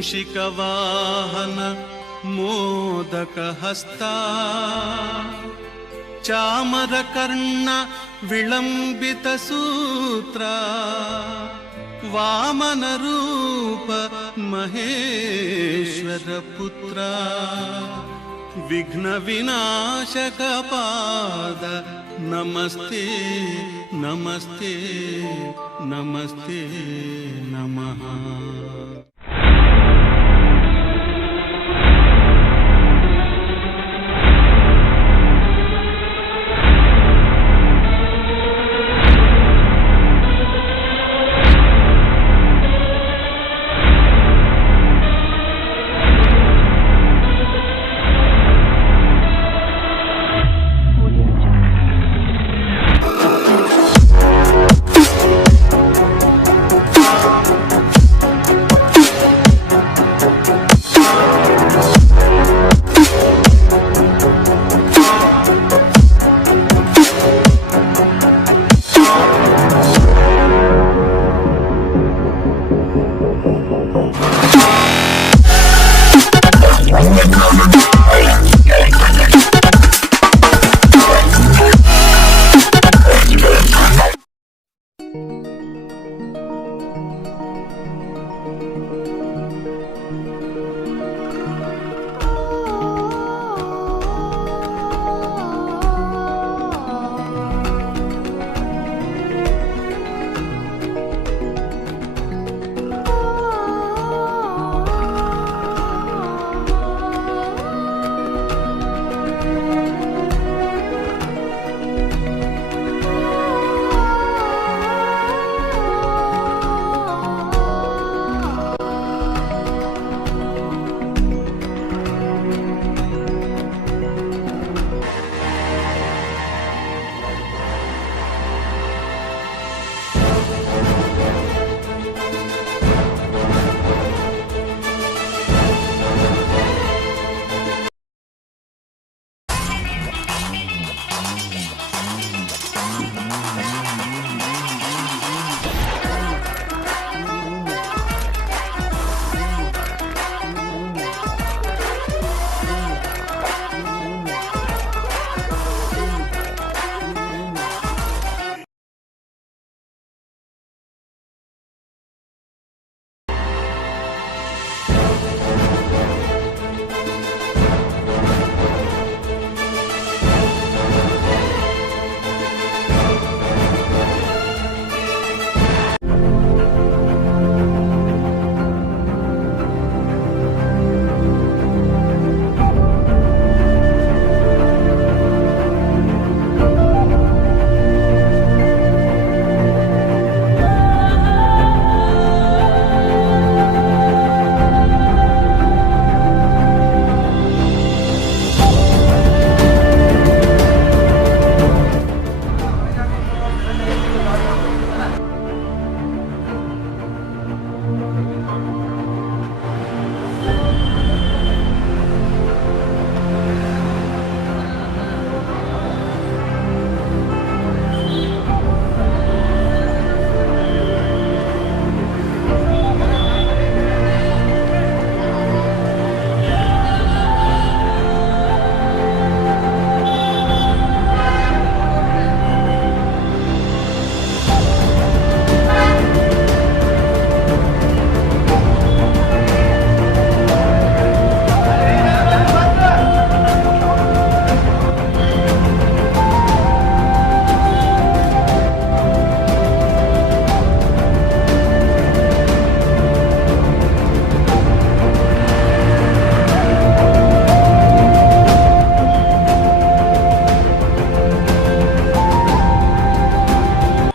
मूषिकवाहन मोदकहस्ता चामरकर्ण विलम्बितसूत्रा वामनरूप महेश्वरपुत्रा विघ्नविनाशकपाद नमस्ते नमस्ते नमस्ते नमः।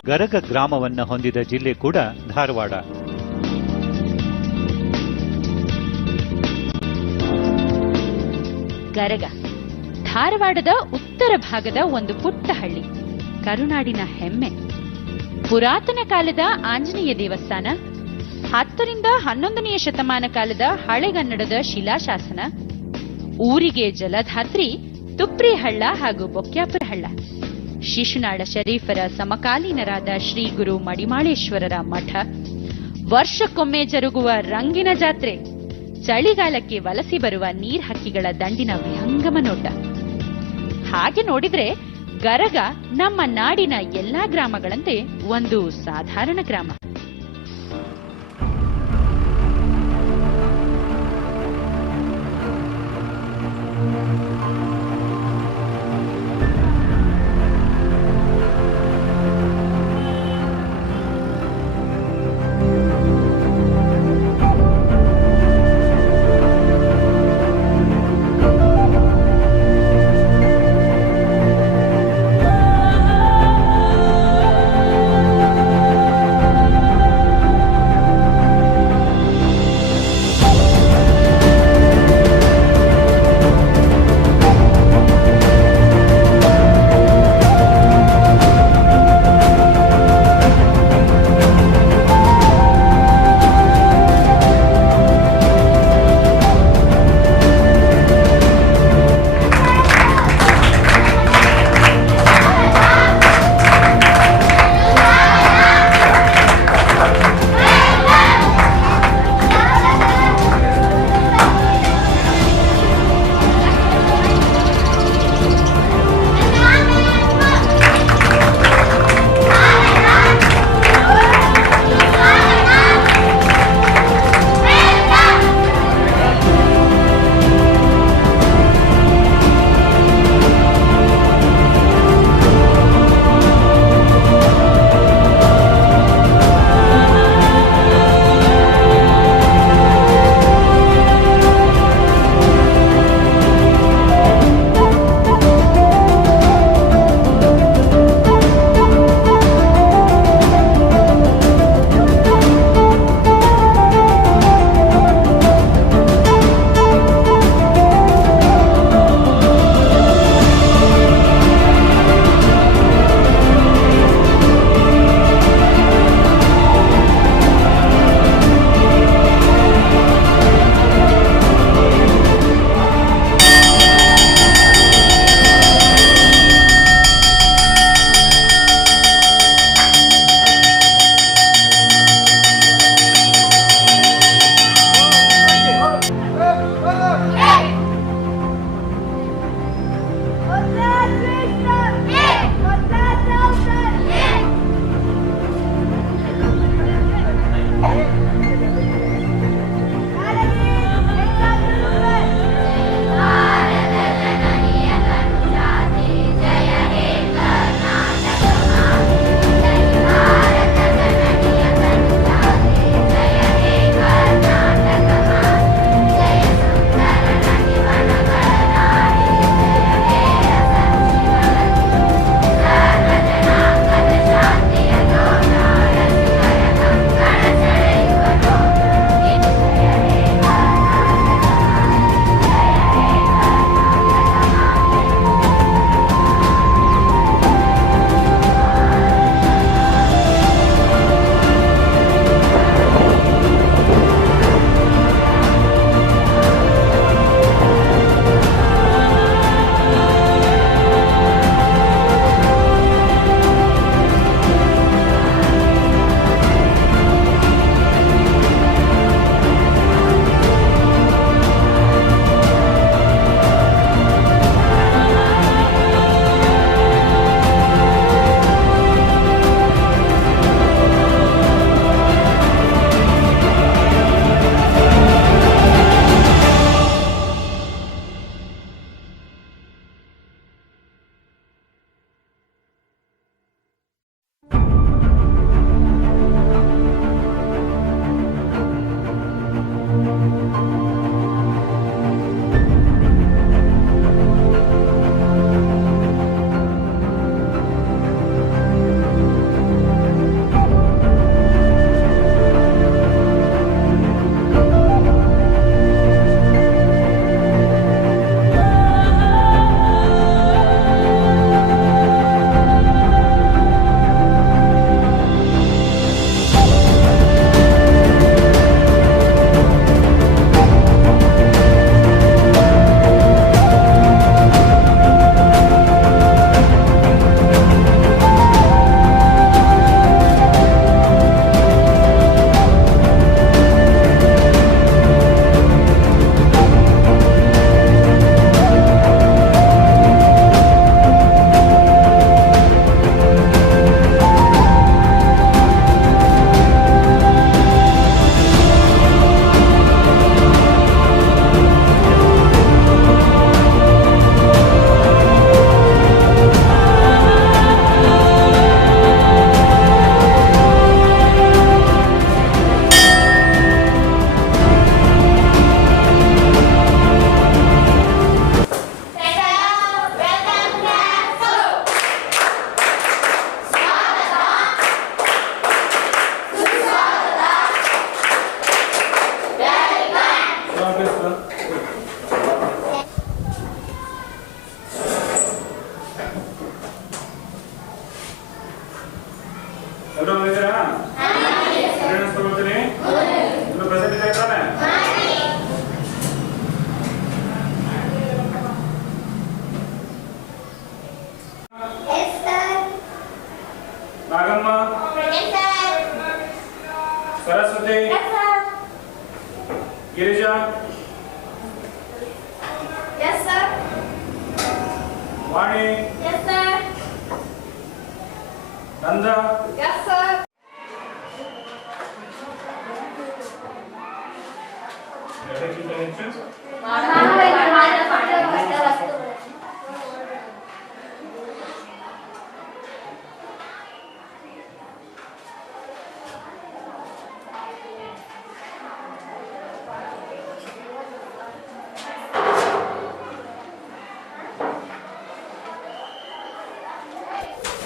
ಗರಗ ಗ್ರಾಮವನ್ನು ಹೊಂದಿದ ಜಿಲ್ಲೆ ಕೂಡ ಧಾರವಾಡ. ಗರಗ ಧಾರವಾಡದ ಉತ್ತರ ಭಾಗದ ಒಂದು ಪುಟ್ಟ ಹಳ್ಳಿ, ಕರುನಾಡಿನ ಹೆಮ್ಮೆ. ಪುರಾತನ ಕಾಲದ ಆಂಜನೇಯ ದೇವಸ್ಥಾನ, 10 ರಿಂದ 11ನೇ ಶತಮಾನ ಕಾಲದ ಹಳೆಗನ್ನಡದ ಶಿಲಾಶಾಸನ, ಊರಿಗೆ ಜಲಧಾತ್ರಿ, ತುಪ್ರಿ ಹಳ್ಳ ಹಾಗೂ ಬೊಕ್ಯಾಪುರ ಹಳ್ಳ, ಶಿಶುನಾಳ ಶರೀಫರ ಸಮಕಾಲೀನರಾದ ಶ್ರೀ ಗುರು ಮಡಿಮಾಳೇಶ್ವರರ ಮಠ, ವರ್ಷಕ್ಕೊಮ್ಮೆ ಜರುಗುವ ರಂಗಿನ ಜಾತ್ರೆ, ಚಳಿಗಾಲಕ್ಕೆ ವಲಸೆ ಬರುವ ನೀರ್ಹಕ್ಕಿಗಳ ದಂಡಿನ ವಿಹಂಗಮ ನೋಟ. ಹಾಗೆ ನೋಡಿದ್ರೆ ಗರಗ ನಮ್ಮ ನಾಡಿನ ಎಲ್ಲಾ ಗ್ರಾಮಗಳಂತೆ ಒಂದು ಸಾಧಾರಣ ಗ್ರಾಮ. ಎಲ್ಲರೂ ಬಂದಿದ್ದೀರಾ? ಅಟೆಂಡೆನ್ಸ್ ತಗೊಳ್ತೀನಿ. ಎಲ್ಲರೂ ಪ್ರೆಸೆಂಟ್ ಇದ್ದಾರೆ ತಾನೆ? ನಾಗಮ್ಮ, ಸರಸ್ವತಿ, ಗಿರಿಜಾ, ವಾಣಿ, ನಂದ,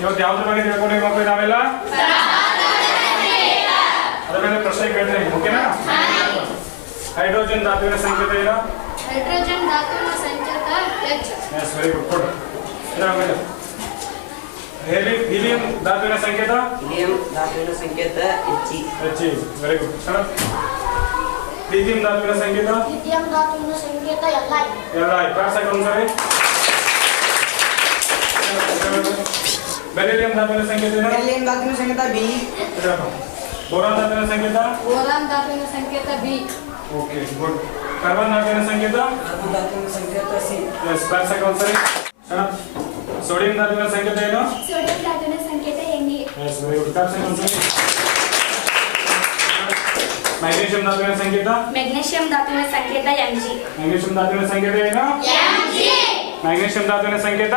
ಇವತ್ತು ಯಾವ್ದ್ರ ಬಗ್ಗೆ ತಿಳ್ಕೊಂಡ್ರಿ ಮಕ್ಕಳು ನಾವೆಲ್ಲ? ಅದರ ಮೇಲೆ ಪ್ರಶ್ನೆ ಕೇಳ್ತೀನಿ, ಓಕೆನಾ? ಹೈಡ್ರೋಜನ್ ಧಾತುವಿನ ಸಂಕೇತ ಏನು? ಹೈಡ್ರೋಜನ್ ಧಾತುವಿನ ಸಂಕೇತ H. S, very good. ಕೊಡು. ಇದರ ಮೇಲೆ ಹೀಲಿಯಂ ಧಾತುವಿನ ಸಂಕೇತ? ಹೀಲಿಯಂ ಧಾತುವಿನ ಸಂಕೇತ He. Very good. ಲಿಥಿಯಂ ಧಾತುವಿನ ಸಂಕೇತ? ಲಿಥಿಯಂ ಧಾತುವಿನ ಸಂಕೇತ Li. ಕ್ಲಾಸ್ ಆಗಿ ಒಂದ್ಸರಿ. ಬೆರಿಲಿಯಂ ಧಾತುವಿನ ಸಂಕೇತ ಏನು? ಬೆರಿಲಿಯಂ ಧಾತುವಿನ ಸಂಕೇತ Be. ಬೋರಾನ್ ಧಾತುವಿನ ಸಂಕೇತ? ಬೋರಾನ್ ಧಾತುವಿನ ಸಂಕೇತ B. Okay, good. ಕಾರ್ಬನ್ ಧಾತುವಿನ ಸಂಕೇತ? ಕಾರ್ಬನ್ ಧಾತುವಿನ ಸಂಕೇತ C. ಎಸ್, ಕ್ಲಾಸ್ ಆಗಿ ಒಂದ್ಸರಿ. ಸೋಡಿಯಂ ಧಾತುವಿನ ಸಂಕೇತ ಏನು? ಸೋಡಿಯಂ ಧಾತುವಿನ ಸಂಕೇತ Na. Yes, very good. Class ಆಗಿ ಒಂದ್ಸರಿ. ಮ್ಯಾಗ್ನೀಷಿಯಂ ಧಾತುವಿನ ಸಂಕೇತ? ಮೆಗ್ನೀಷಿಯಂ ಧಾತುವಿನ ಸಂಕೇತ Mg. ಮ್ಯಾಗ್ನೀಷಿಯಂ ಧಾತುವಿನ ಸಂಕೇತ ಏನು? ಮ್ಯಾಗ್ನೀಷಿಯಂ ಧಾತುವಿನ ಸಂಕೇತ?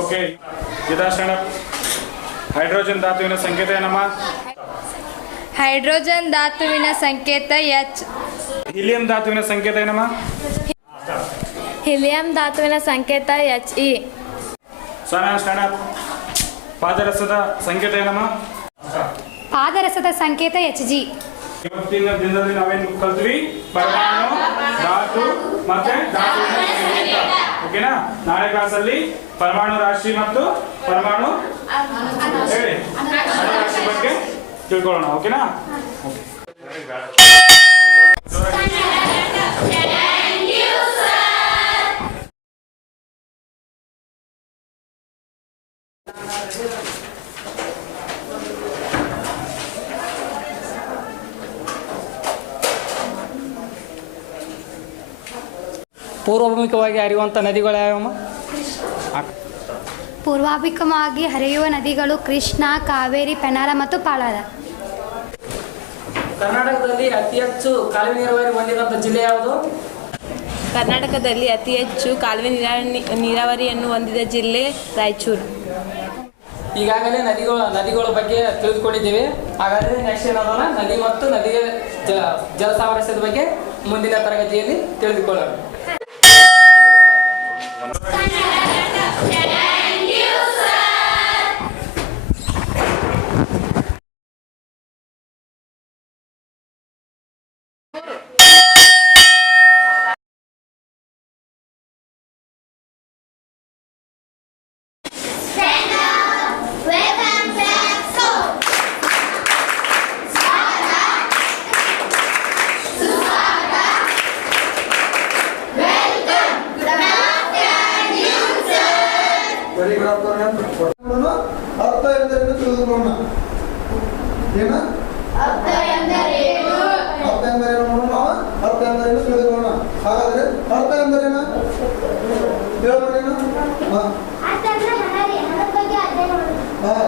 ಓಕೆ, ಗಿದಾಶಣ. ಹೈಡ್ರೋಜನ್ ಧಾತುವಿನ ಸಂಕೇತ ಏನಮ್ಮ? ಹೈಡ್ರೋಜನ್ ಧಾತುವಿನ ಸಂಕೇತ H. ಹೀಲಿಯಂ ಧಾತುವಿನ ಸಂಕೇತ ಏನಮ್ಮ? ಹೀಲಿಯಂ ಧಾತುವಿನ ಸಂಕೇತ He. ಸ್ಟಾಂಡ್. ಪಾದರಸದ ಸಂಕೇತ ಏನಮ್ಮ? ಪಾದರಸದ ಸಂಕೇತ Hg. ಇವತ್ತಿನ ದಿನದಲ್ಲಿ ನಾವೇನು ಕಲ್ತ್ವಿ? ಪರಮಾಣು, ಧಾತು ಮತ್ತೆ ಧಾತುವಿನ ಸಂಕೇತ. ಓಕೆನಾ? ನಾಳೆ ಕ್ಲಾಸಲ್ಲಿ ಪರಮಾಣು ರಾಶಿ ಮತ್ತು ಪರಮಾಣು ಹೇಳಿ ಅಣು ರಾಶಿ ಬಗ್ಗೆ ತಿಳ್ಕೊಳ್ಳೋಣ. ಓಕೆನಾ? ಪೂರ್ವಾಭಿಮುಖವಾಗಿ ಹರಿಯುವಂಥ ನದಿಗಳು ಯಾವಮ್ಮ? ಪೂರ್ವಾಭಿಮುಖವಾಗಿ ಹರಿಯುವ ನದಿಗಳು ಕೃಷ್ಣ, ಕಾವೇರಿ, ಪೆನಾರ ಮತ್ತು ಪಾಲಾರ. ಕರ್ನಾಟಕದಲ್ಲಿ ಅತಿ ಹೆಚ್ಚು ಕಾಲುವೆ ನೀರಾವರಿ ಹೊಂದಿರುವಂಥ ಜಿಲ್ಲೆ ಯಾವುದು? ಕರ್ನಾಟಕದಲ್ಲಿ ಅತಿ ಹೆಚ್ಚು ಕಾಲುವೆ ನೀರಾವರಿಯನ್ನು ಹೊಂದಿದ ಜಿಲ್ಲೆ ರಾಯಚೂರು. ಈಗಾಗಲೇ ನದಿಗಳ ಬಗ್ಗೆ ತಿಳಿದುಕೊಂಡಿದ್ದೀವಿ. ಹಾಗಾದರೆ ನೆಕ್ಸ್ಟ್ ಏನದಲ್ಲ, ನದಿ ಮತ್ತು ನದಿಯ ಜಲ ಸಾಮರಸ್ಯದ ಬಗ್ಗೆ ಮುಂದಿನ ತರಗತಿಯಲ್ಲಿ ತಿಳಿದುಕೊಳ್ಳೋಣ. ಅರ್ಥ ಎಂದರೇನು ತಿಳಿದುಕೊಳ್ಳೋಣ. ಏನ ಅರ್ಥ ಎಂದರೇನು ನೋಡೋಣ. ಅರ್ಥ ಎಂದರೇನು ತಿಳಿದುಕೊಳ್ಳೋಣ. ಹಾಗಾದ್ರೆ ಅರ್ಥ ಎಂದರೇನು ಹೇಳ್ಬೋದೇನು?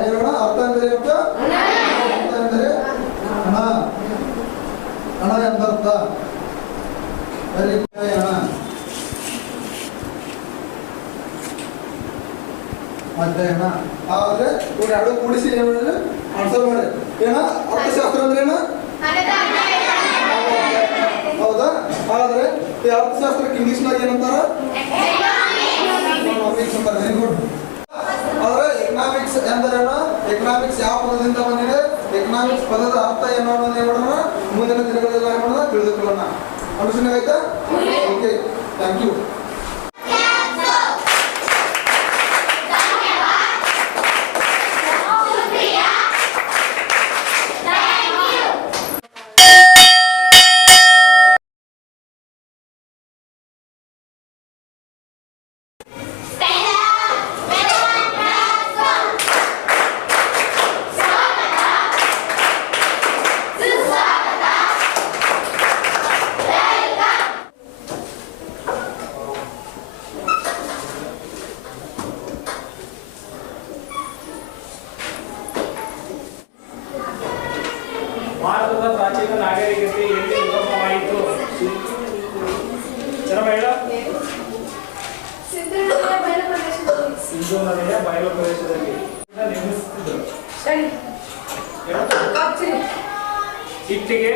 ಹೇಳೋಣ. ಅರ್ಥ ಎಂದರೆ ಅರ್ಥ ಎಂದರೆ ಹಣ. ಹಣ ಎಂದರ್ಥ. ಹಣ ಅಧ್ಯಯನ. ಆದ್ರೆ ಇವ್ರು ಎರಡು ಕೂಡಿಸಿ ಏನ್ ಮಾಡಿದ್ರೆ ಆನ್ಸರ್ ಮಾಡಿ. ಏನ ಅರ್ಥಶಾಸ್ತ್ರ ಅಂದ್ರೆ ಏನ? ಹೌದಾ? ಆದ್ರೆ ಈ ಅರ್ಥಶಾಸ್ತ್ರಕ್ಕೆ ಇಂಗ್ಲಿಷ್ ನಾಗ ಏನಂತಾರ? ಎಕನಾಮಿಕ್ಸ್ ಅಂತಾರೆ. Very good. ಆದ್ರೆ ಎಕನಾಮಿಕ್ಸ್ ಎಂದರೇನು? ಎಕನಾಮಿಕ್ಸ್ ಯಾವ ಪದದಿಂದ ಬಂದಿದೆ? ಎಕನಾಮಿಕ್ಸ್ ಪದದ ಅರ್ಥ ಏನು ಅನ್ನೋದು ಏನ್ ಮಾಡೋಣ ಮುಂದಿನ ದಿನಗಳಲ್ಲಿ ಏನ್ ಮಾಡೋಣ ತಿಳಿದುಕೊಳ್ಳೋಣ. ಅಂಡರ್ಸ್ಟ್ಯಾಂಡ್ ಆಯ್ತಾ? Okay, thank you. ಭಾರತದ ಪ್ರಾಚೀನ ನಾಗರಿಕತೆ ಎಲ್ಲಿ ಉಗಮವಾಯಿತು? ಜನ ಹೇಳ. ಸಿಂಧೂ ನದಿಯ ಬಯಲು ಪ್ರದೇಶದಲ್ಲಿ ನಿರ್ಮಿಸುತ್ತಿದ್ದರು. ಇಟ್ಟಿಗೆ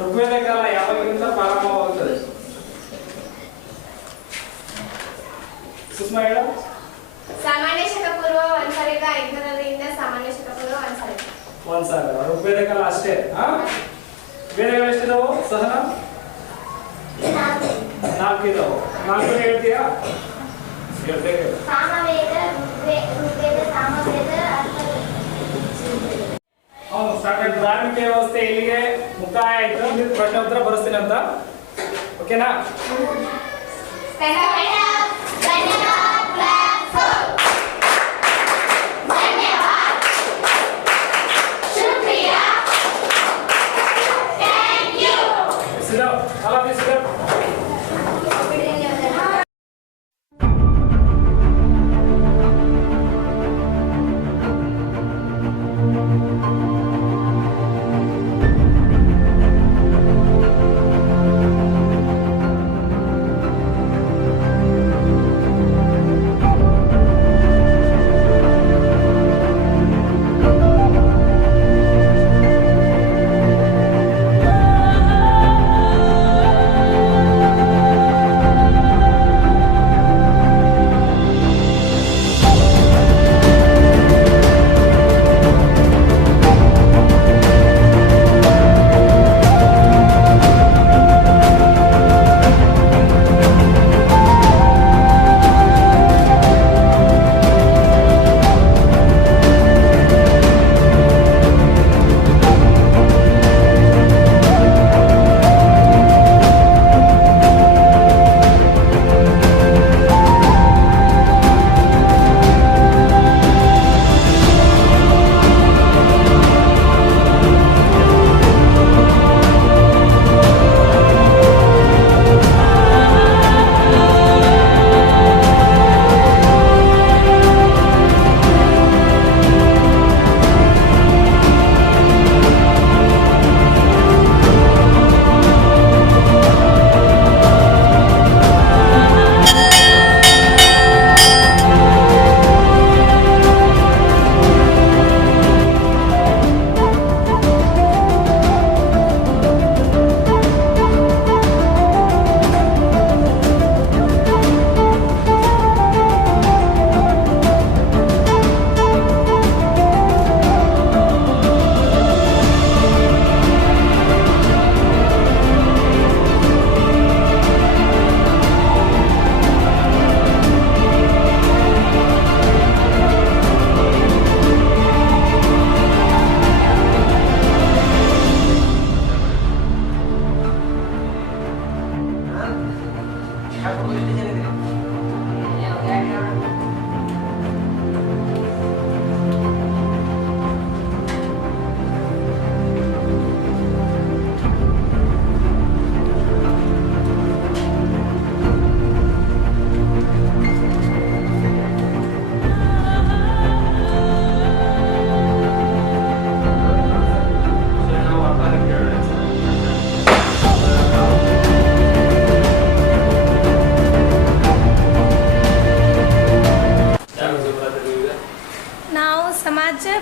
ಋಗ್ವೇದ ಕಾಲ ಯಾವಾಗಿಂದ ಪ್ರಾರಂಭವಾಗುತ್ತದೆ? ಸುಷ್ಮಾ ಹೇಳ. ಸಾಮಾನ್ಯ ಶಕ ಪೂರ್ವ 1500ರಿಂದ ಸಾಮಾನ್ಯ ಶಕ ಪೂರ್ವ 1000. ಋಗ್ವೇದ ಕಾಲ ಅಷ್ಟೇ. ವೇದಗಳು ಎಷ್ಟಿದಾವು ಸಹನ? 4 ಇದಾವು. 4 ಹೇಳ್ತೀಯಾ? ಸಾಮವೇದ, ಋಗ್ವೇದ, ಸಾಮವೇದ, ಧಾರ್ಮಿಕ ವ್ಯವಸ್ಥೆ ಇಲ್ಲಿಗೆ ಮುಕ್ತಾಯ ಆಯ್ತು. ಪ್ರಶ್ನೆ ಉತ್ತರ ಬರೆಸ್ತೀನಿ ಅಂತ, ಓಕೆನಾ?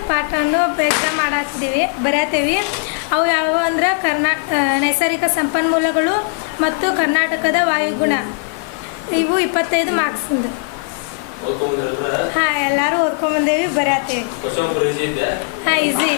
ಪಾಠವನ್ನು ಪ್ರಯತ್ನ ಬರೆಯತ್ತೀವಿ. ಅವು ಯಾವುವು ಅಂದ್ರೆ ನೈಸರ್ಗಿಕ ಸಂಪನ್ಮೂಲಗಳು ಮತ್ತು ಕರ್ನಾಟಕದ ವಾಯುಗುಣ. ಇವು 25 ಮಾರ್ಕ್ಸ್. ಹಾಂ, ಎಲ್ಲರೂ ಓದ್ಕೊಂಬಂದೇವಿ, ಬರೆಯತ್ತೀವಿ. ಹಾಂ, ಈಸಿ.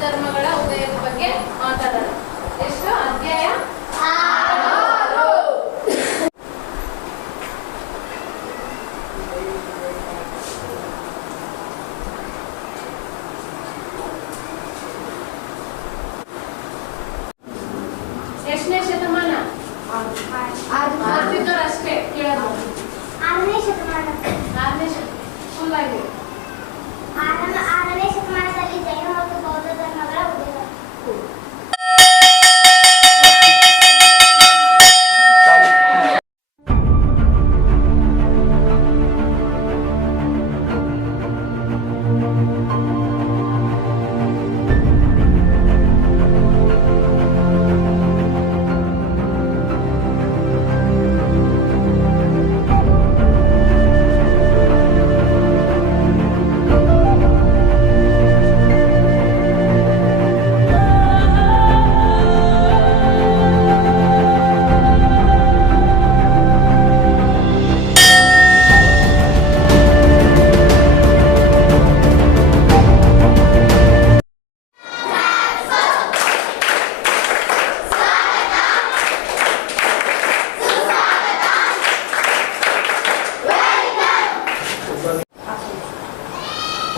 ಧರ್ಮಗಳ ಉದಯದ ಬಗ್ಗೆ ಮಾತಾಡೋಣ. ಎಷ್ಟು ಅಧ್ಯಾಯ? ಎಷ್ಟನೇ ಶತಮಾನ? ಓದ್ತಿದ್ದವ್ರು ಅಷ್ಟೇ ಕೇಳೋದು. 6ನೇ ಶತಮಾನ. 6ನೇ ಫುಲ್ ಆಗಿದೆ. 6ನೇ ಶತಮಾನದಲ್ಲಿ ಜೈನ ಮತ್ತು ಬೌದ್ಧ ಧರ್ಮಗಳ ಉದಯ.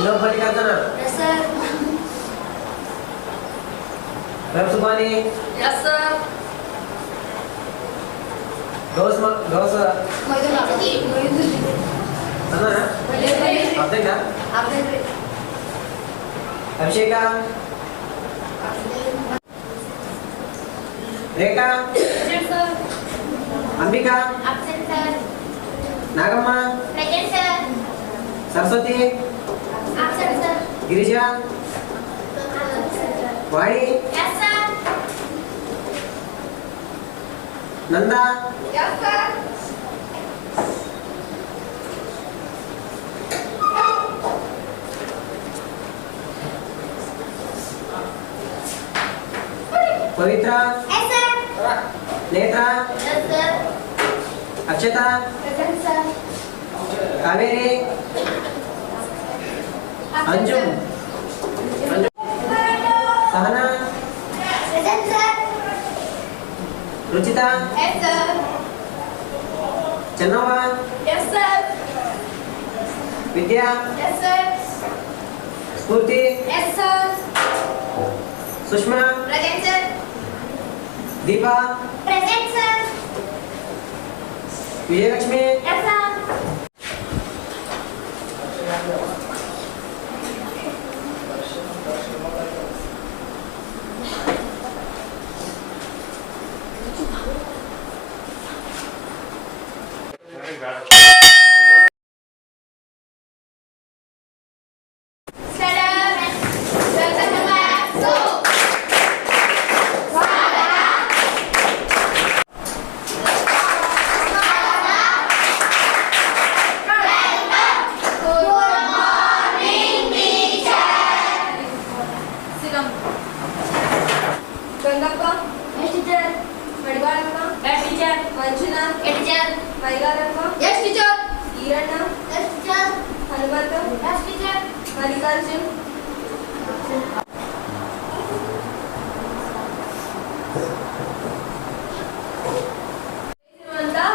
ಇನ್ನೊಬ್ಬ ಕರ್ತನ ಸುಬಾನಿ ದೋಸ್ ಅಭಿಷೇಕ ರೇಖಾ ಅಂಬಿಕಾ ನಾಗಮ್ಮ ಸರಸ್ವತಿ ಗಿರಿಜಾ ವಾಣಿ ನಂದ ಪವಿತ್ರ ನೇತ್ರ ಅಕ್ಷತಾ ಕಾವೇರಿ अंजुम सहना रुचिता चन्नवा विद्या स्फूर्ति सुषमा दीपा विजयलक्ष्मी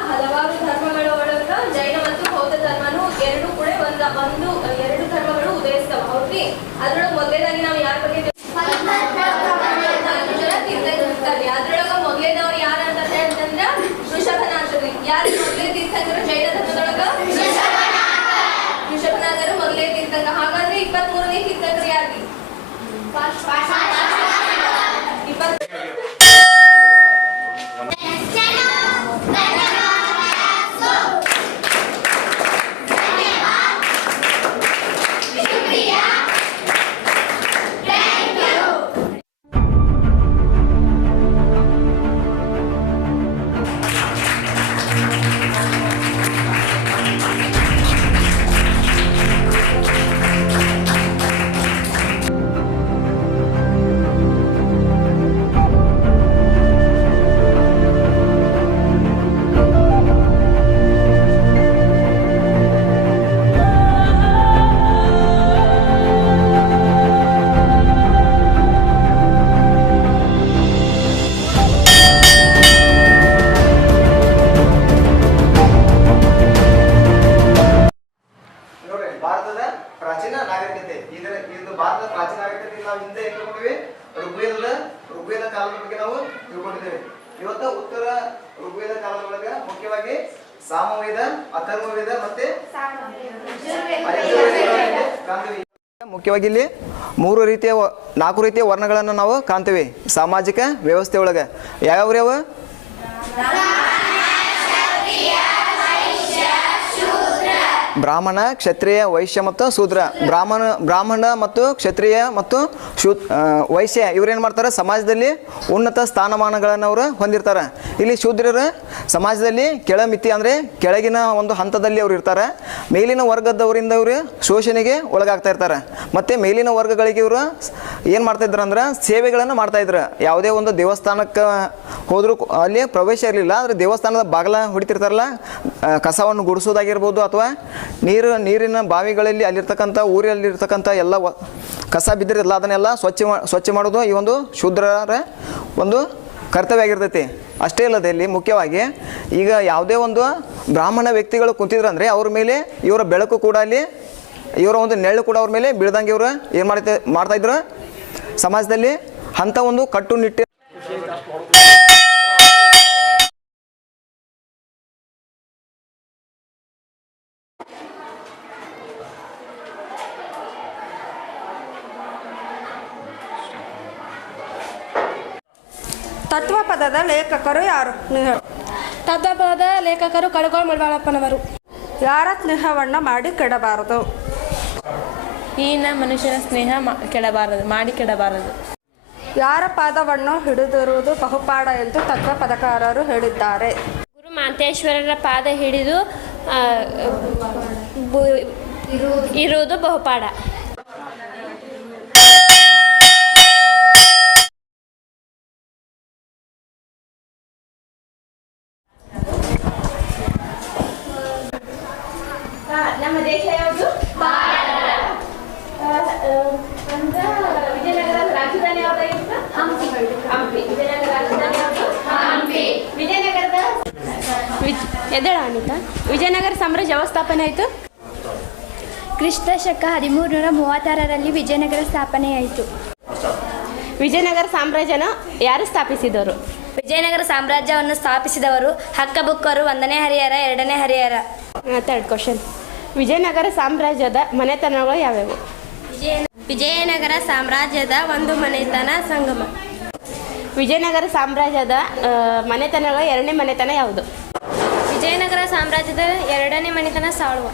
ಹಲವಾರು ಧರ್ಮಗಳ ಒಳಗ ಜೈನ ಮತ್ತು ಬೌದ್ಧ ಧರ್ಮನು ಎರಡು ಕೂಡ ಎರಡು ಧರ್ಮಗಳು ಉದಯಿಸ್ತವ. ಹೌದ್ರಿ? ಅದ್ರೊಳಗೆ ಮೊದಲೇದಾಗಿ ನಾವು ಯಾರ ಬಗ್ಗೆ ಅದ್ರೊಳಗ ಮೊದಲೇದವ್ರು ಯಾರು ಅಂತ ಅಂತಂದ್ರ ಋಷಭನಾಥರಿ. ಯಾರು ಮೊದಲೇ ತೀರ್ಥಂಕರು ಜೈನ ಧರ್ಮದೊಳಗ? ಋಷಭನಾಥರು ಮೊದಲೇ ತೀರ್ಥಂಕ. ಹಾಗಾದ್ರೆ 23ನೇ ತೀರ್ಥಂಕರು ಯಾರ್ರಿ? ಇವತ್ತು ಉತ್ತರ ಋಗ್ವೇದ ಕಾಲದೊಳಗೆ ಮುಖ್ಯವಾಗಿ ಸಾಮವೇದ, ಅಥರ್ವವೇದ ಮತ್ತೆ ಮುಖ್ಯವಾಗಿ ಇಲ್ಲಿ 4 ರೀತಿಯ ವರ್ಣಗಳನ್ನು ನಾವು ಕಾಣ್ತೀವಿ ಸಾಮಾಜಿಕ ವ್ಯವಸ್ಥೆ ಒಳಗೆ. ಯಾವ್ಯಾವ? ಬ್ರಾಹ್ಮಣ, ಕ್ಷತ್ರಿಯ, ವೈಶ್ಯ ಮತ್ತು ಶೂದ್ರ. ಬ್ರಾಹ್ಮಣ ಮತ್ತು ಕ್ಷತ್ರಿಯ ಮತ್ತು ವೈಶ್ಯ ಇವರೇನು ಮಾಡ್ತಾರೆ, ಸಮಾಜದಲ್ಲಿ ಉನ್ನತ ಸ್ಥಾನಮಾನಗಳನ್ನು ಅವರು ಹೊಂದಿರ್ತಾರೆ. ಇಲ್ಲಿ ಶೂದ್ರರು ಸಮಾಜದಲ್ಲಿ ಕೆಳಮಿತಿ ಅಂದರೆ ಕೆಳಗಿನ ಒಂದು ಹಂತದಲ್ಲಿ ಅವರು ಇರ್ತಾರೆ. ಮೇಲಿನ ವರ್ಗದವರಿಂದ ಇವರು ಶೋಷಣೆಗೆ ಒಳಗಾಗ್ತಾ ಇರ್ತಾರೆ. ಮತ್ತು ಮೇಲಿನ ವರ್ಗಗಳಿಗೆ ಇವರು ಏನು ಮಾಡ್ತಾಯಿದ್ರು ಅಂದ್ರೆ ಸೇವೆಗಳನ್ನು ಮಾಡ್ತಾಯಿದ್ರು. ಯಾವುದೇ ಒಂದು ದೇವಸ್ಥಾನಕ್ಕೆ ಹೋದರೂ ಅಲ್ಲಿ ಪ್ರವೇಶ ಇರಲಿಲ್ಲ. ಆದರೆ ದೇವಸ್ಥಾನದ ಬಾಗಿಲ ಹೊಡಿತಿರ್ತಾರಲ್ಲ, ಕಸವನ್ನು ಗುಡಿಸೋದಾಗಿರ್ಬೋದು ಅಥವಾ ನೀರಿನ ಬಾವಿಗಳಲ್ಲಿ ಅಲ್ಲಿರ್ತಕ್ಕಂಥ ಊರಲ್ಲಿರ್ತಕ್ಕಂಥ ಎಲ್ಲ ಕಸ ಬಿದ್ದಿರಲ್ಲ ಅದನ್ನೆಲ್ಲ ಸ್ವಚ್ಛ ಮಾಡೋದು ಈ ಒಂದು ಶೂದ್ರರ ಒಂದು ಕರ್ತವ್ಯ ಆಗಿರ್ತೈತಿ. ಅಷ್ಟೇ ಅಲ್ಲದೆ ಇಲ್ಲಿ ಮುಖ್ಯವಾಗಿ ಈಗ ಯಾವುದೇ ಒಂದು ಬ್ರಾಹ್ಮಣ ವ್ಯಕ್ತಿಗಳು ಕುಂತಿದ್ರಂದರೆ ಅವ್ರ ಮೇಲೆ ಇವರ ಬೆಳಕು ಕೂಡ ಅಲ್ಲಿ, ಇವರ ಒಂದು ನೆರಳು ಕೂಡ ಅವ್ರ ಮೇಲೆ ಬೀಳ್ದಂಗೆ ಇವರು ಏನು ಮಾಡ್ತಾಯಿದ್ರು ಸಮಾಜದಲ್ಲಿ ಅಂಥ ಒಂದು ಕಟ್ಟುನಿಟ್ಟಿನ ತತ್ವಪದದ ಲೇಖಕರು ಯಾರು? ತತ್ವಪದದ ಲೇಖಕರು ಕಡಗೋಳ ಮಳವಳ್ಳಪ್ಪನವರು. ಯಾರ ಸ್ನೇಹವನ್ನು ಮಾಡಿ ಕೆಡಬಾರದು? ಹೀನ ಮನುಷ್ಯನ ಸ್ನೇಹ ಮಾಡಿ ಕೆಡಬಾರದು. ಯಾರ ಪಾದವನ್ನು ಹಿಡಿದಿರುವುದು ಬಹುಪಾಡ ಎಂದು ತತ್ವಪದಕಾರರು ಹೇಳಿದ್ದಾರೆ? ಗುರು ಮಾಂತೇಶ್ವರರ ಪಾದ ಹಿಡಿದು ಇರುವುದು ಬಹುಪಾಡ. ನಮ್ಮ ದೇಶ ಯಾವುದು? ವಿಜಯನಗರ ರಾಜಧಾನಿ ಯಾವ್ದಾಗಿತ್ತು? ಹಂಪಿ. ವಿಜಯನಗರ ರಾಜಧಾನಿ ಯಾವುದು? ಹಂಪಿ. ವಿಜಯನಗರದ ವಿಜಯನಗರ ಸಾಮ್ರಾಜ್ಯ ಯಾವಾಗ ಸ್ಥಾಪನೆ ಆಯಿತು? ಕ್ರಿಸ್ತ ಶಕ 1336ರಲ್ಲಿ ವಿಜಯನಗರ ಸ್ಥಾಪನೆಯಾಯಿತು. ವಿಜಯನಗರ ಸಾಮ್ರಾಜ್ಯನ ಯಾರು ಸ್ಥಾಪಿಸಿದವರು? ವಿಜಯನಗರ ಸಾಮ್ರಾಜ್ಯವನ್ನು ಸ್ಥಾಪಿಸಿದವರು ಹಕ್ಕಬುಕ್ಕರು, 1ನೇ ಹರಿಹರ, 2ನೇ ಹರಿಹರ. Third question. ವಿಜಯನಗರ ಸಾಮ್ರಾಜ್ಯದ ಮನೆತನಗಳು ಯಾವ್ಯಾವು? ವಿಜಯನಗರ ಸಾಮ್ರಾಜ್ಯದ ಒಂದು ಮನೆತನ ಸಂಗಮ. ವಿಜಯನಗರ ಸಾಮ್ರಾಜ್ಯದ ಮನೆತನಗಳ 2ನೇ ಮನೆತನ ಯಾವುದು? ವಿಜಯನಗರ ಸಾಮ್ರಾಜ್ಯದ 2ನೇ ಮನೆತನ ಸಾಳುವ.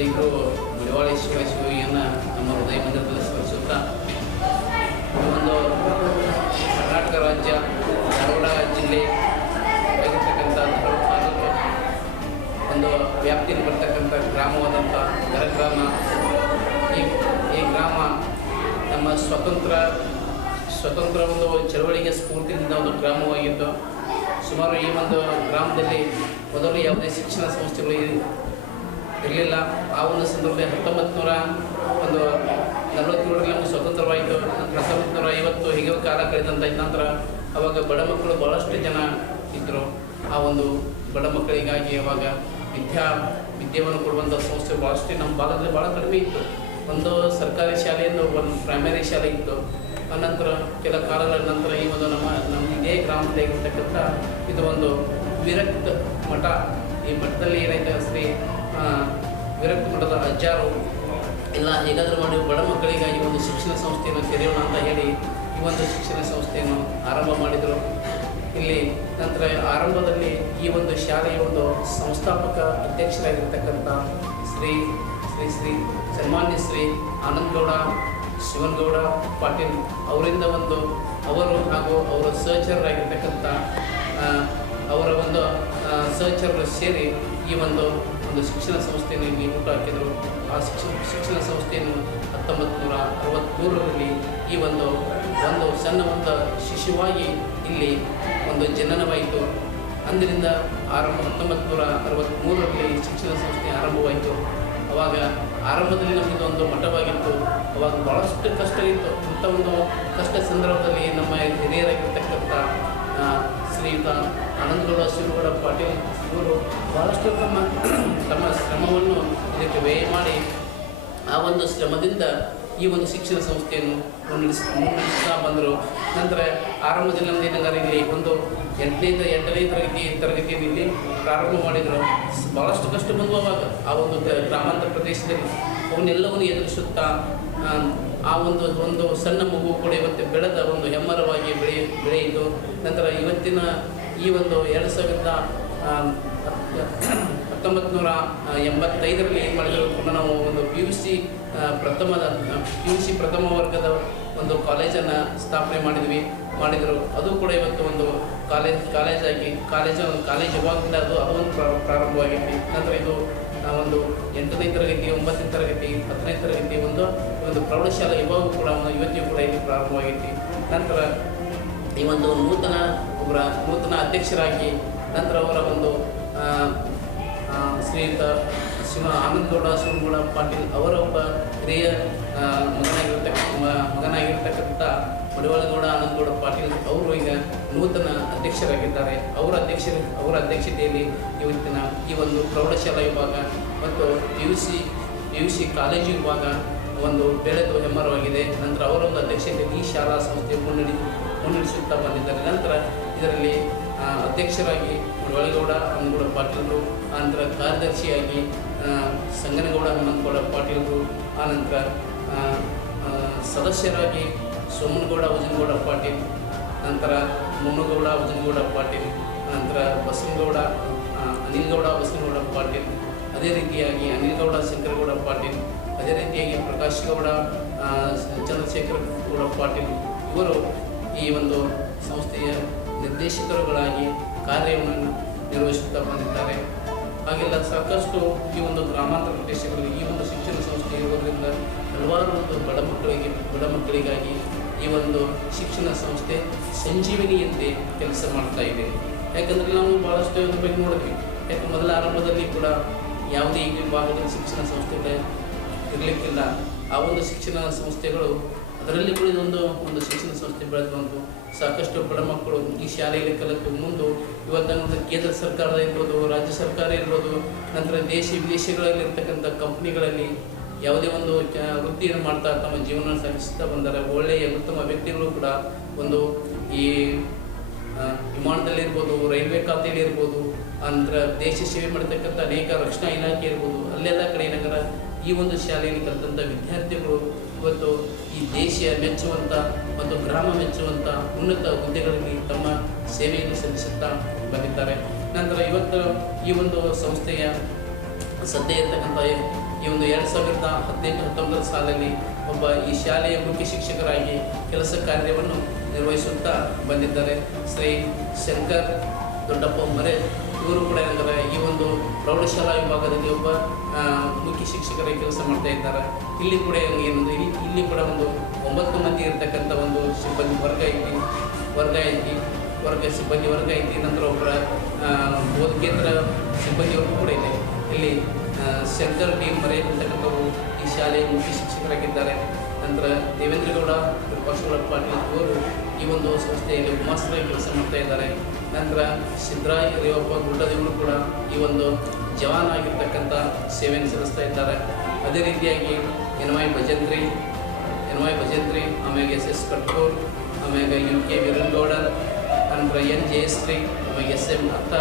ಶ್ರೀ ಗುರು ಮಡಿವಾಳೇಶ್ವರ ಶಿವಯ್ಯನ ನಮ್ಮ ಹೃದಯ ಮಂದಿರದಲ್ಲಿ ಸ್ಮರಿಸುತ್ತಾ ಒಂದು ಕರ್ನಾಟಕ ರಾಜ್ಯ ಧಾರವಾಡ ಜಿಲ್ಲೆ ಆಗಿರ್ತಕ್ಕಂಥ ತಾಲೂಕು ಒಂದು ವ್ಯಾಪ್ತಿಯಲ್ಲಿ ಬರ್ತಕ್ಕಂಥ ಗ್ರಾಮವಾದಂಥ ಗರಗ್ರಾಮ. ಈ ಗ್ರಾಮ ನಮ್ಮ ಸ್ವತಂತ್ರ ಒಂದು ಚಳವಳಿಗೆ ಸ್ಫೂರ್ತಿಯಿಂದ ಒಂದು ಗ್ರಾಮವಾಗಿದ್ದು, ಸುಮಾರು ಈ ಒಂದು ಗ್ರಾಮದಲ್ಲಿ ಮೊದಲು ಯಾವುದೇ ಶಿಕ್ಷಣ ಸಂಸ್ಥೆಗಳು ಇರಲಿಲ್ಲ. ಆ ಒಂದು ಸಂದರ್ಭದಲ್ಲಿ 1947ರಲ್ಲಿ ನಮಗೆ ಸ್ವತಂತ್ರವಾಯಿತು. 1950 ಹೀಗೆ ಕಾಲ ಕಳೆದಂಥ ನಂತರ ಅವಾಗ ಬಡ ಮಕ್ಕಳು ಭಾಳಷ್ಟು ಜನ ಇದ್ದರು. ಆ ಒಂದು ಬಡ ಮಕ್ಕಳಿಗಾಗಿ ಅವಾಗ ವಿದ್ಯೆಯನ್ನು ಕೊಡುವಂಥ ಸಂಸ್ಥೆ ಭಾಳಷ್ಟು ನಮ್ಮ ಭಾಗದಲ್ಲಿ ಭಾಳ ಕಡಿಮೆ ಇತ್ತು. ಒಂದು ಸರ್ಕಾರಿ ಶಾಲೆಯಿಂದ ಒಂದು ಪ್ರೈಮರಿ ಶಾಲೆ ಇತ್ತು. ಅನಂತರ ಕೆಲ ಕಾಲಗಳ ನಂತರ ಈ ಒಂದು ನಮ್ಮ ಇದೇ ಗ್ರಾಮದಲ್ಲಿರ್ತಕ್ಕಂಥ ಇದು ಒಂದು ವಿರಕ್ತ ಮಠ. ಈ ಮಠದಲ್ಲಿ ಏನಾಯ್ತು ಶ್ರೀ ವಿರಕ್ತ ಮಠದ ಅಜ್ಜಾರು ಎಲ್ಲ ಹೇಗಾದರೂ ಮಾಡಿ ಬಡ ಮಕ್ಕಳಿಗಾಗಿ ಒಂದು ಶಿಕ್ಷಣ ಸಂಸ್ಥೆಯನ್ನು ತೆರೆಯೋಣ ಅಂತ ಹೇಳಿ ಈ ಒಂದು ಶಿಕ್ಷಣ ಸಂಸ್ಥೆಯನ್ನು ಆರಂಭ ಮಾಡಿದರು. ಇಲ್ಲಿ ನಂತರ ಆರಂಭದಲ್ಲಿ ಈ ಒಂದು ಶಾಲೆಯ ಒಂದು ಸಂಸ್ಥಾಪಕ ಅಧ್ಯಕ್ಷರಾಗಿರ್ತಕ್ಕಂಥ ಶ್ರೀ ಸನ್ಮಾನ್ಯ ಶ್ರೀ ಆನಂದಗೌಡ ಶಿವನಗೌಡ ಪಾಟೀಲ್ ಅವರಿಂದ ಅವರು ಹಾಗೂ ಅವರ ಸಹಚರರಾಗಿರ್ತಕ್ಕಂಥ ಅವರ ಒಂದು ಸಹಚರರು ಸೇರಿ ಈ ಒಂದು ಶಿಕ್ಷಣ ಸಂಸ್ಥೆಯನ್ನು ಇಲ್ಲಿ ಹುಟ್ಟುಹಾಕಿದರು. ಆ ಶಿಕ್ಷಣ ಸಂಸ್ಥೆಯನ್ನು 1963ರಲ್ಲಿ ಈ ಒಂದು ಸಣ್ಣ ಒಂದು ಶಿಶುವಾಗಿ ಇಲ್ಲಿ ಒಂದು ಜನನವಾಯಿತು. ಅಂದಿನಿಂದ 1963ರಲ್ಲಿ ಶಿಕ್ಷಣ ಸಂಸ್ಥೆ ಆರಂಭವಾಯಿತು. ಅವಾಗ ಆರಂಭದಲ್ಲಿ ನಮಗೆ ಒಂದು ಮಠವಾಗಿತ್ತು. ಅವಾಗ ಭಾಳಷ್ಟು ಕಷ್ಟ ಇತ್ತು. ಇಂಥ ಒಂದು ಕಷ್ಟ ಸಂದರ್ಭದಲ್ಲಿ ನಮ್ಮ ಹಿರಿಯರಾಗಿರ್ತಕ್ಕಂಥ ಶ್ರೀಯುತ ಆನಂದಗೌಡ ಶಿವಗೌಡ ಪಾಟೀಲ್ ಇವರು ಭಾಳಷ್ಟು ತಮ್ಮ ಶ್ರಮವನ್ನು ಇದಕ್ಕೆ ವ್ಯಯ ಮಾಡಿ ಆ ಒಂದು ಶ್ರಮದಿಂದ ಈ ಒಂದು ಶಿಕ್ಷಣ ಸಂಸ್ಥೆಯನ್ನು ಮುನ್ನಡೆಸ್ತಾ ಬಂದರು. ನಂತರ ಆರಂಭದಲ್ಲಿ ನಮ್ಮದು ಏನಾಗಾರ ಇಲ್ಲಿ ಒಂದು 8ನೇ ತರಗತಿಯನ್ನು ಇಲ್ಲಿ ಪ್ರಾರಂಭ ಮಾಡಿದರು. ಭಾಳಷ್ಟು ಕಷ್ಟ ಬಂದು ಅವಾಗ ಆ ಒಂದು ಗ್ರಾಮಾಂತರ ಪ್ರದೇಶದಲ್ಲಿ ಅವನ್ನೆಲ್ಲವನ್ನು ಎದುರಿಸುತ್ತಾ ಆ ಒಂದು ಸಣ್ಣ ಮಗು ಕೂಡ ಇವತ್ತು ಬೆಳೆದ ಒಂದು ಹೆಮ್ಮರವಾಗಿ ಬೆಳೆಯಿತು. ನಂತರ ಇವತ್ತಿನ ಈ ಒಂದು 1985ರಲ್ಲಿ ಏನು ಮಾಡಿದ್ರು ಕೂಡ ನಾವು ಒಂದು PUC ಪ್ರಥಮ ವರ್ಗದ ಒಂದು ಕಾಲೇಜನ್ನು ಸ್ಥಾಪನೆ ಮಾಡಿದರು. ಅದು ಕೂಡ ಇವತ್ತು ಒಂದು ಕಾಲೇಜ್ ಇವಾಗಲಿಂದ ಅದು ಒಂದು ಪ್ರಾರಂಭವಾಗೈತಿ. ನಂತರ ಇದು ಒಂದು 8ನೇ ತರಗತಿ 9ನೇ ತರಗತಿ 10ನೇ ತರಗತಿ ಒಂದು ಪ್ರೌಢಶಾಲೆ ಇವಾಗೂ ಕೂಡ ಇವತ್ತಿಗೂ ಕೂಡ ಇಲ್ಲಿ ಪ್ರಾರಂಭವಾಗೈತಿ. ನಂತರ ಈ ಒಂದು ನೂತನ ಅಧ್ಯಕ್ಷರಾಗಿ ನಂತರ ಅವರ ಒಂದು ಶ್ರೀಯುತ ಆನಂದಗೌಡ ಶಿವಗೌಡ ಪಾಟೀಲ್ ಅವರ ಒಬ್ಬ ಹಿರಿಯ ಮಗನಾಗಿರ್ತಕ್ಕಂಥ ಮಡಿವಾಳಗೌಡ ಆನಂದಗೌಡ ಪಾಟೀಲ್ ಅವರು ಈಗ ನೂತನ ಅಧ್ಯಕ್ಷರಾಗಿದ್ದಾರೆ. ಅವರ ಅಧ್ಯಕ್ಷತೆಯಲ್ಲಿ ಇವತ್ತಿನ ಈ ಒಂದು ಪ್ರೌಢಶಾಲಾ ವಿಭಾಗ ಮತ್ತು PUC ಕಾಲೇಜು ವಿಭಾಗ ಒಂದು ಬೆಳೆದು ಹೆಮ್ಮರವಾಗಿದೆ. ನಂತರ ಅವರ ಒಂದು ಅಧ್ಯಕ್ಷತೆಯಲ್ಲಿ ಈ ಶಾಲಾ ಸಂಸ್ಥೆ ಮುನ್ನಡೆಸುತ್ತಾ ಬಂದಿದ್ದಾರೆ. ನಂತರ ಇದರಲ್ಲಿ ಅಧ್ಯಕ್ಷರಾಗಿ ಮಡಿವಾಳಗೌಡ ಆನಂದಗೌಡ ಪಾಟೀಲರು, ಆನಂತರ ಕಾರ್ಯದರ್ಶಿಯಾಗಿ ಸಂಗನಗೌಡ ಹನುಮಂತಗೌಡ ಪಾಟೀಲರು, ಆನಂತರ ಸದಸ್ಯರಾಗಿ ಸೋಮನಗೌಡ ಉಜನಗೌಡ ಪಾಟೀಲ್, ನಂತರ ಮುನ್ನಗೌಡ ಉಜನಗೌಡ ಪಾಟೀಲ್, ನಂತರ ಅನಿಲ್ಗೌಡ ಬಸನಗೌಡ ಪಾಟೀಲ್, ಅದೇ ರೀತಿಯಾಗಿ ಅನಿಲ್ಗೌಡ ಶಂಕರಗೌಡ ಪಾಟೀಲ್, ಅದೇ ರೀತಿಯಾಗಿ ಪ್ರಕಾಶ್ ಗೌಡ ಚಂದ್ರಶೇಖರ ಗೌಡ ಪಾಟೀಲ್ ಇವರು ಈ ಒಂದು ಸಂಸ್ಥೆಯ ನಿರ್ದೇಶಕರುಗಳಾಗಿ ಕಾರ್ಯವನ್ನು ನಿರ್ವಹಿಸುತ್ತಾ ಬಂದಿದ್ದಾರೆ. ಹಾಗೆಲ್ಲ ಸಾಕಷ್ಟು ಈ ಒಂದು ಗ್ರಾಮಾಂತರ ಪ್ರದೇಶಗಳಲ್ಲಿ ಈ ಒಂದು ಶಿಕ್ಷಣ ಸಂಸ್ಥೆ ಇರುವುದರಿಂದ ಹಲವಾರು ಒಂದು ಬಡ ಮಕ್ಕಳಿಗಾಗಿ ಈ ಒಂದು ಶಿಕ್ಷಣ ಸಂಸ್ಥೆ ಸಂಜೀವಿನಿಯಂತೆ ಕೆಲಸ ಮಾಡ್ತಾ ಇದೆ. ಯಾಕಂದರೆ ನಾವು ಭಾಳಷ್ಟು ಇದ್ರ ಬಗ್ಗೆ ನೋಡಿದ್ವಿ. ಯಾಕೆ ಮೊದಲ ಆರಂಭದಲ್ಲಿ ಕೂಡ ಯಾವುದೇ ಈ ಭಾಗದಲ್ಲಿ ಶಿಕ್ಷಣ ಸಂಸ್ಥೆಗಳೇ ಇರಲಿಕ್ಕಿಲ್ಲ. ಆ ಒಂದು ಶಿಕ್ಷಣ ಸಂಸ್ಥೆಗಳು ಅದರಲ್ಲಿ ಕೂಡ ಒಂದು ಶಿಕ್ಷಣ ಸಂಸ್ಥೆ ಬೆಳೆದು ಬಂತು. ಸಾಕಷ್ಟು ಬಡ ಮಕ್ಕಳು ಈ ಶಾಲೆಯಲ್ಲಿ ಕಲಿತು ಮುಂದೆ ಇವತ್ತು ಕೇಂದ್ರ ಸರ್ಕಾರದ ಇರ್ಬೋದು, ರಾಜ್ಯ ಸರ್ಕಾರ ಇರ್ಬೋದು, ನಂತರ ದೇಶ ವಿದೇಶಗಳಲ್ಲಿ ಇರ್ತಕ್ಕಂಥ ಕಂಪ್ನಿಗಳಲ್ಲಿ ಯಾವುದೇ ಒಂದು ವೃತ್ತಿಯನ್ನು ಮಾಡ್ತಾ ತಮ್ಮ ಜೀವನ ಸಾಗಿಸ್ತಾ ಬಂದರೆ ಒಳ್ಳೆಯ ಉತ್ತಮ ವ್ಯಕ್ತಿಗಳು ಕೂಡ ಒಂದು ಈ ವಿಮಾನದಲ್ಲಿರ್ಬೋದು, ರೈಲ್ವೆ ಖಾತೆಯಲ್ಲಿ ಇರ್ಬೋದು, ನಂತರ ದೇಶ ಸೇವೆ ಮಾಡತಕ್ಕಂಥ ಅನೇಕ ರಕ್ಷಣಾ ಇಲಾಖೆ ಇರ್ಬೋದು, ಅಲ್ಲೆಲ್ಲ ಕಡೆ ನಗರ ಈ ಒಂದು ಶಾಲೆಯಲ್ಲಿ ಕಲಿತಂಥ ವಿದ್ಯಾರ್ಥಿಗಳು ಇವತ್ತು ಈ ದೇಶ ಮೆಚ್ಚುವಂಥ ಮತ್ತು ಗ್ರಾಮ ಮೆಚ್ಚುವಂಥ ಉನ್ನತ ಹುದ್ದೆಗಳಲ್ಲಿ ತಮ್ಮ ಸೇವೆಯನ್ನು ಸಲ್ಲಿಸುತ್ತಾ ಬಂದಿದ್ದಾರೆ. ನಂತರ ಇವತ್ತು ಈ ಒಂದು ಸಂಸ್ಥೆಯ ಸದ್ಯ ಇರ್ತಕ್ಕಂಥ ಈ ಒಂದು 2018-19 ಸಾಲಲ್ಲಿ ಒಬ್ಬ ಈ ಶಾಲೆಯ ಮುಖ್ಯ ಶಿಕ್ಷಕರಾಗಿ ಕೆಲಸ ಕಾರ್ಯವನ್ನು ನಿರ್ವಹಿಸುತ್ತಾ ಬಂದಿದ್ದಾರೆ ಶ್ರೀ ಶಂಕರ್ ದೊಡ್ಡಪ್ಪ ಮರೆ. ಇವರು ಕೂಡ ಏನಂದರೆ ಈ ಒಂದು ಪ್ರೌಢಶಾಲಾ ವಿಭಾಗದಲ್ಲಿ ಒಬ್ಬ ಮುಖ್ಯ ಶಿಕ್ಷಕರಾಗಿ ಕೆಲಸ ಮಾಡ್ತಾ ಇದ್ದಾರೆ. ಇಲ್ಲಿ ಕೂಡ ಏನಂದರೆ ಇಲ್ಲಿ ಕೂಡ ಒಂದು 9 ಮಂದಿ ಇರತಕ್ಕಂಥ ಒಂದು ಸಿಬ್ಬಂದಿ ಸಿಬ್ಬಂದಿ ವರ್ಗ ಐತಿ. ನಂತರ ಒಬ್ಬರ ಬೋಧಕೇತರ ಸಿಬ್ಬಂದಿಯವರು ಕೂಡ ಇದೆ. ಇಲ್ಲಿ ಶಂಕರ್ ಡಿ ಮರೆ ಅಂತಕ್ಕಂಥವರು ಈ ಶಾಲೆಯ ಮುಖ್ಯ ಶಿಕ್ಷಕರಾಗಿದ್ದಾರೆ. ನಂತರ ದೇವೇಂದ್ರಗೌಡ ವಿರೂಪಾಕ್ಷಗೌಡ ಪಾಟೀಲ್ ಇವರು ಈ ಒಂದು ಸಂಸ್ಥೆಯಲ್ಲಿ ಮಾಸ್ತರಾಗಿ ಕೆಲಸ ಮಾಡ್ತಾ ಇದ್ದಾರೆ. ನಂತರ ಸಿದ್ದರಾಯ ರೇವಪ್ಪ ಗುಡ್ಡದೇವರು ಕೂಡ ಈ ಒಂದು ಜವಾನ್ ಆಗಿರ್ತಕ್ಕಂಥ ಸೇವೆಯನ್ನು ಸಲ್ಲಿಸ್ತಾ ಇದ್ದಾರೆ. ಅದೇ ರೀತಿಯಾಗಿ ಎನ್ ವೈ ಭಜಂತ್ರಿ, ಆಮೇಲೆ SS ಕಟ್ಕೋರ್, ಆಮೇಲೆ UK ವೀರನಗೌಡ, ನಂತರ N ಜಯಶ್ರೀ, ಆಮೇಲೆ SM ಅತ್ತ.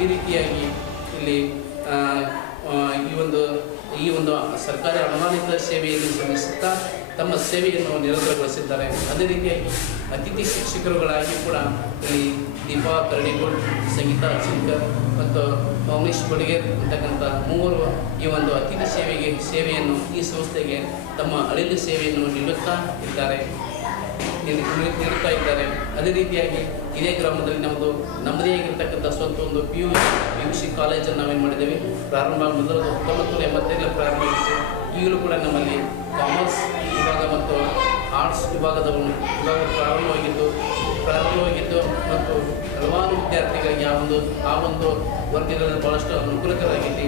ಈ ರೀತಿಯಾಗಿ ಇಲ್ಲಿ ಈ ಒಂದು ಸರ್ಕಾರಿ ಅನುದಾನಿತ ಸೇವೆಯಲ್ಲಿ ಶ್ರಮಿಸುತ್ತಾ ತಮ್ಮ ಸೇವೆಯನ್ನು ನಿರಂತರಗೊಳಿಸಿದ್ದಾರೆ. ಅದೇ ರೀತಿಯಾಗಿ ಅತಿಥಿ ಶಿಕ್ಷಕರುಗಳಾಗಿ ಕೂಡ ಇಲ್ಲಿ ದೀಪಾ ಕರಡಿಗೋಡ್, ಸಂಗೀತಾ ಚಿಂಕರ್ ಮತ್ತು ಮೌನೇಶ್ ಬಡಿಗೇರ್ ಅಂತಕ್ಕಂಥ ಮೂವರು ಈ ಒಂದು ಅತಿಥಿ ಸೇವೆಯನ್ನು ಈ ಸಂಸ್ಥೆಗೆ ತಮ್ಮ ಅಳಿಲು ಸೇವೆಯನ್ನು ನೀಡುತ್ತಾ ಇದ್ದಾರೆ. ಅದೇ ರೀತಿಯಾಗಿ ಇದೇ ಗ್ರಾಮದಲ್ಲಿ ನಮ್ಮದೇ ಆಗಿರ್ತಕ್ಕಂಥ ಸ್ವಂತ ಒಂದು PUC ಕಾಲೇಜನ್ನು ನಾವೇನು ಮಾಡಿದ್ದೇವೆ ಪ್ರಾರಂಭ. ಮೊದಲು 1987 ಪ್ರಾರಂಭ ಆಗಿತ್ತು. ಈಗಲೂ ಕೂಡ ನಮ್ಮಲ್ಲಿ ಕಾಮರ್ಸ್ ವಿಭಾಗ ಮತ್ತು ಆರ್ಟ್ಸ್ ವಿಭಾಗ ಪ್ರಾರಂಭವಾಗಿದ್ದು ಮತ್ತು ಹಲವಾರು ವಿದ್ಯಾರ್ಥಿಗಳಿಗೆ ಆ ಒಂದು ವರ್ಗಗಳಲ್ಲಿ ಭಾಳಷ್ಟು ಅನುಕೂಲಕರಾಗಿತ್ತು.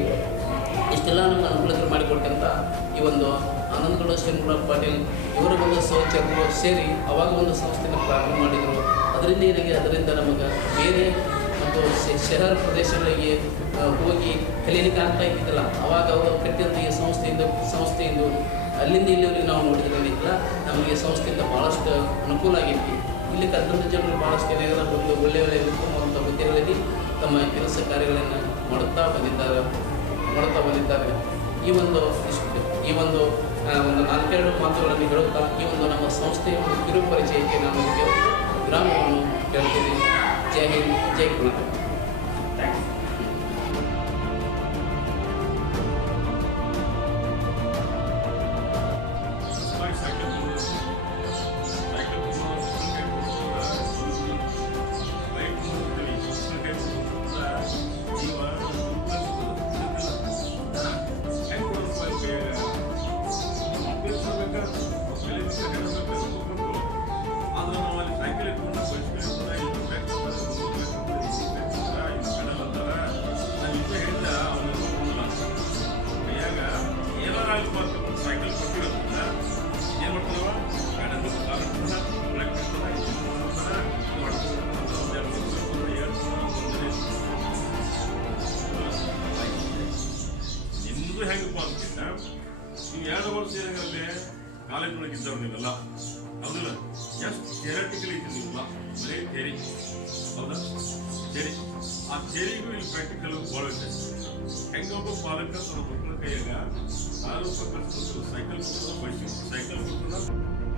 ಇಷ್ಟೆಲ್ಲ ನಮಗೆ ಅನುಕೂಲಕರ ಮಾಡಿಕೊಟ್ಟಂಥ ಈ ಒಂದು ಆನಂದಗೌಡ ಶ್ರೀನಿವಾಸ ಪಾಟೀಲ್ ಇವರ ಒಂದು ಸಹಚರರು ಸೇರಿ ಅವಾಗ ಒಂದು ಸಂಸ್ಥೆಯನ್ನು ಪ್ರಾರಂಭ ಮಾಡಿದರು. ಅದರಿಂದ ನಮಗೆ ಬೇರೆ ಮತ್ತು ಶಹರ ಪ್ರದೇಶಗಳಿಗೆ ಹೋಗಿ ಕಲೀಲಿಕ್ಕೆ ಆಗ್ತಾ ಇದ್ದಿದ್ದಿಲ್ಲ. ಅವಾಗ ಅವರು ಕಟ್ಟಿದಂಥ ಈ ಸಂಸ್ಥೆಯಿಂದ ಅಲ್ಲಿಂದ ಇಲ್ಲಿವರೆಗೆ ನಾವು ನೋಡಿದ್ರಲ್ಲಿಲ್ಲ ನಮಗೆ ಸಂಸ್ಥೆಯಿಂದ ಭಾಳಷ್ಟು ಅನುಕೂಲ ಆಗೈತಿ. ಇಲ್ಲಿ ಕಲಿತಂಥ ಜನರು ಭಾಳಷ್ಟು ಏನಾಗಿದೆ ಒಂದು ಒಳ್ಳೆಯ ಉತ್ತಮವಾದಂಥ ಹುದ್ದೆಗಳಲ್ಲಿ ತಮ್ಮ ಕೆಲಸ ಕಾರ್ಯಗಳನ್ನು ಮಾಡುತ್ತಾ ಬಂದಿದ್ದಾರೆ. ಈ ಒಂದು 4 ಮಾತುಗಳನ್ನು ಹೇಳುತ್ತಾ ಈ ಒಂದು ನಮ್ಮ ಸಂಸ್ಥೆಯ ಒಂದು ಕಿರು ಪರಿಚಯಕ್ಕೆ ನಾನು ವಿರಾಮವನ್ನು ಹೇಳ್ತೀನಿ. ಜೈ ಹಿಂದ್, ಜೈ ಕರ್ನಾಟಕ. Thank you. ಹೆಂಗಪ್ಪ ಅಂತಿದ್ದ ನೀವು 2 ವರ್ಷ ಏನಾಗಲ್ಲೇ ಕಾಲೇಜ್ ಒಳಗೆ ಇದ್ದವ್ರು ನೀವೆಲ್ಲ ಹೌದಿಲ್ಲ? ಎಷ್ಟು ಥಿಯರಟಿಕಲ್ ಐತಿ ನೀವೆಲ್ಲ ಬರೀ ಥಿಯರಿ ಹೌದಾ? ಥಿಯರಿ ಆ ಥಿಯರಿಗೂ ಇಲ್ಲಿ ಪ್ರಾಕ್ಟಿಕಲ್ ಭಾಳ ವ್ಯತ್ಯಾಸ. ಹೆಂಗೊಬ್ಬ ಪಾಲಕ ತನ್ನ ಮಕ್ಕಳ ಕೈಯಾಗ 4 ರೂಪಾಯಿ ಖರ್ಚು ಸೈಕಲ್ ಕೊಟ್ಟು ಸೈಕಲ್ ಕೊಟ್ಟು